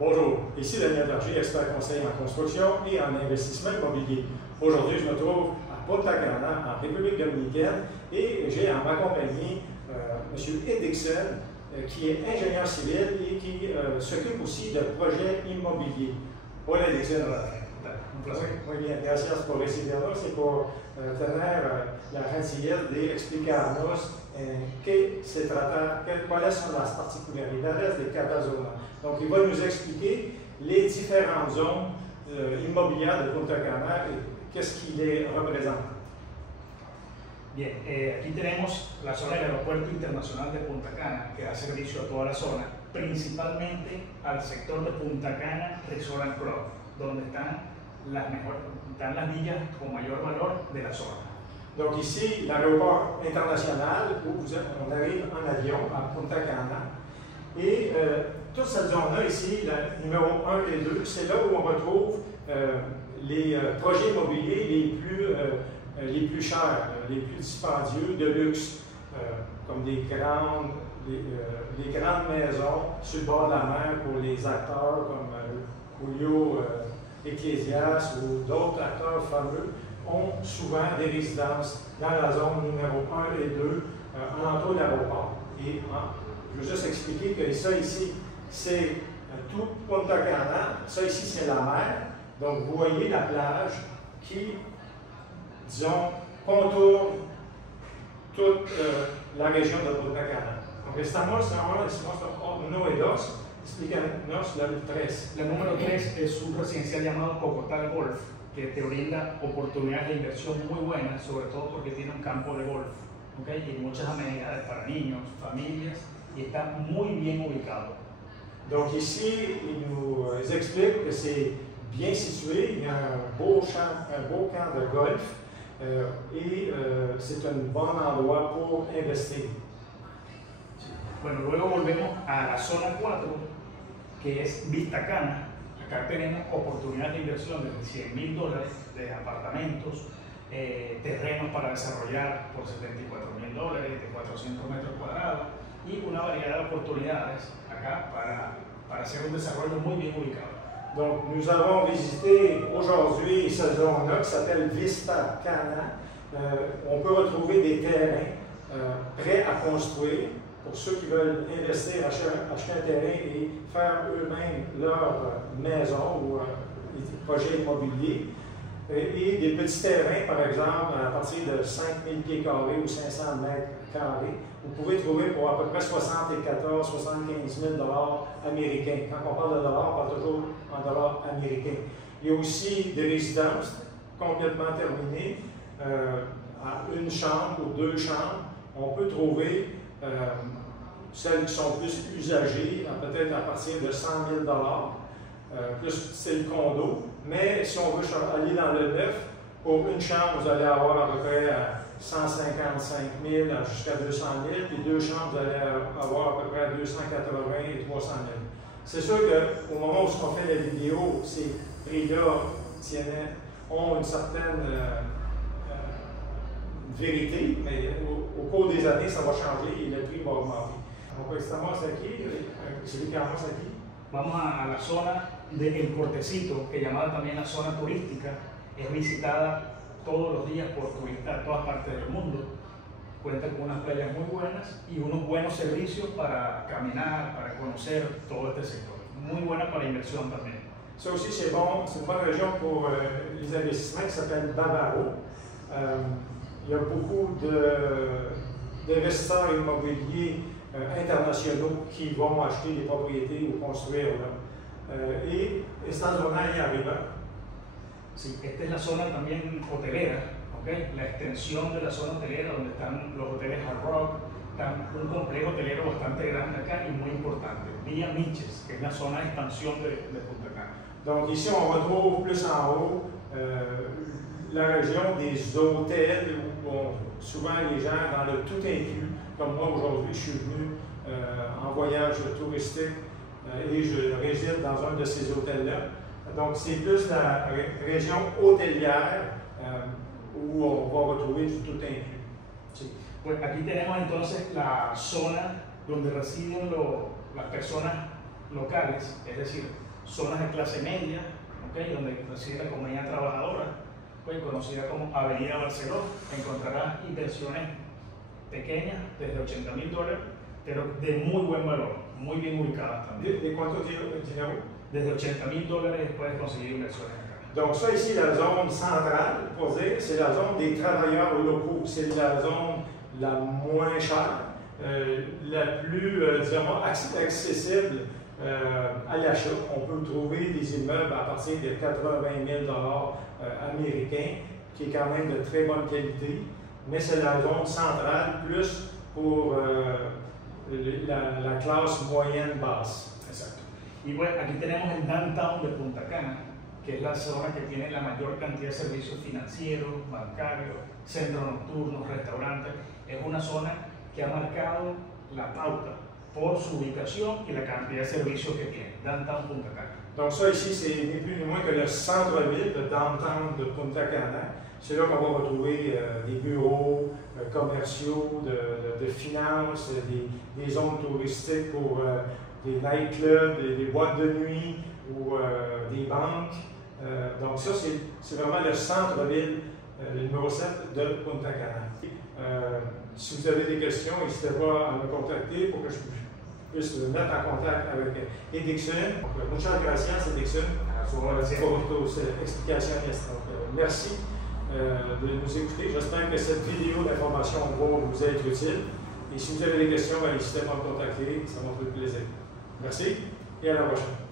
Bonjour, ici Daniel Berger, expert conseiller en construction et en investissement immobilier. Aujourd'hui, je me trouve à Punta Cana, en République dominicaine, et j'ai en ma compagnie M. Ed Dixon, qui est ingénieur civil et qui s'occupe aussi de projets immobiliers. Hola, Dixon. Un placer. Muy bien, gracias por recibirnos y por tener la gentileza de explicarnos cuáles son las particularidades de cada zona. Donc, il va nous expliquer les différentes zones immobilières de Punta Cana et qu'est-ce qui les représente. Bien, aquí tenemos la zona del Aeropuerto Internacional de Punta Cana, que da servicio a toda la zona, principalmente al sector de Punta Cana Resort and Club, donde están las villas con mayor valor de la zona. Donc ici, l'aéroport international où on arrive en avion à Punta Cana. Et toute cette zone-là ici, la numéro 1 et 2, c'est là où on retrouve les projets immobiliers les plus chers, les plus dispendieux, de luxe, comme des grandes maisons sur le bord de la mer pour les acteurs comme Julio Iglesias ou d'autres acteurs fameux ont souvent des résidences dans la zone numéro 1 et 2 alentour de l'aéroport. Et je veux juste expliquer que ça ici, c'est tout Punta Cana. Ça ici, c'est la mer. Donc, vous voyez la plage qui, disons, contourne toute la région de Punta Cana. Donc, estamos ahora uno y dos. Explícanos la 3. La número 3 es un residencial llamado Cocotal Golf, que te brinda oportunidades de inversión muy buenas, sobre todo porque tiene un campo de golf, ¿okay? Y muchas amenidades para niños, familias, y está muy bien ubicado. Donc ici, il nous explique que c'est bien situé, il y a un beau camp de golf et c'est un bon endroit pour investir. Bueno, luego volvemos a la zona 4, que es Vista Cana. Acá tenemos oportunidades de inversión desde $100,000 de apartamentos, terrenos para desarrollar por $74,000, de 400 metros cuadrados, y una variedad de oportunidades acá para hacer un desarrollo muy bien ubicado. Donc, nous avons visité aujourd'hui cette zone-là qui s'appelle Vista Cana. On peut retrouver des terrains prêts à construire pour ceux qui veulent investir, acheter un terrain et faire eux-mêmes leur maison ou projet immobilier. Et des petits terrains, par exemple, à partir de 5 000 pieds carrés ou 500 mètres carrés, vous pouvez trouver pour à peu près 75 000 $ américains. Quand on parle de dollars, on parle toujours en dollars américains. Il y a aussi des résidences complètement terminées, à une chambre ou 2 chambres. On peut trouver celles qui sont plus usagées, peut-être à partir de 100 000 $, plus style condo. Mais si on veut aller dans le neuf, pour une chambre, vous allez avoir à peu près 155 000 jusqu'à 200 000, puis 2 chambres, vous allez avoir à peu près 280 et 300 000. C'est sûr qu'au moment où on fait la vidéo, ces prix-là ont une certaine vérité, mais au cours des années, ça va changer et le prix va augmenter. Donc, estamos aquí, explicamos aquí. Vamos a la zona del Portecito, que llamada también la zona turística, es visitada todos los días por turistas de todas partes del mundo. Cuenta con unas playas muy buenas y unos buenos servicios para caminar, para conocer todo este sector. Muy buena para inversión también. Ça aussi, c'est bon, c'est une bonne région pour les investissements qui s'appelle Bavaro. Il y a beaucoup d'investisseurs immobiliers internationaux qui vont acheter des propriétés ou construire là. Y esta zona ahí arriba. Sí, esta es la zona también hotelera, ¿okay? La extensión de la zona hotelera donde están los hoteles Hard Rock, están un complejo hotelero bastante grande acá y muy importante, Villa Miches, que es la zona de expansión de Punta Cana. Donc ici on retrouve plus en haut la région des hôtels où souvent les gens dans le tout inclus, comme moi aujourd'hui je suis venu en voyage touristique et je réside dans un de ces hôtels-là. Donc c'est plus la région hôtelière où on va retrouver du tout inclus. Sí. Pues aquí tenemos entonces la zona donde residen las personas locales, es decir, zonas de clase media, ¿okay? Donde reside la comunidad trabajadora, ¿okay? Conocida como Avenida Barceló. Encontrarás inversiones pequeñas, desde $80.000, pero de muy buen valor, muy bien ubicadas también. ¿De cuánto dinero? Desde $80.000 puedes conseguir inversiones acá. Donc ça ici, la zone centrale, pour dire, c'est la zone des travailleurs locaux. C'est la zone la moins chère, la plus, disons, accessible à l'achat. On peut trouver des immeubles à partir de $80,000 américains, qui est quand même de très bonne qualité, mais c'est la zone centrale plus pour la clase moyenne basse. Exacto. Y bueno, aquí tenemos el downtown de Punta Cana, que es la zona que tiene la mayor cantidad de servicios financieros, bancarios, centros nocturnos, restaurantes. Es una zona que ha marcado la pauta por su ubicación y la cantidad de servicios que tiene. Downtown Punta Cana. Donc ça ici, c'est ni plus ni moins que le centre-ville, le downtown de Punta Cana. C'est là qu'on va retrouver des bureaux commerciaux, de finances, des zones touristiques pour des nightclubs, des boîtes de nuit ou des banques. Donc ça, c'est vraiment le centre-ville, le numéro 7 de Punta Cana. Si vous avez des questions, n'hésitez pas à me contacter pour que je puisse me mettre en contact avec Edixon. Muchas gracias, Edixon, pour tus explicaciones. Merci de nous écouter. J'espère que cette vidéo d'information va vous être utile. Et si vous avez des questions, n'hésitez pas à me contacter, ça m'a fait plaisir. Merci et à la prochaine.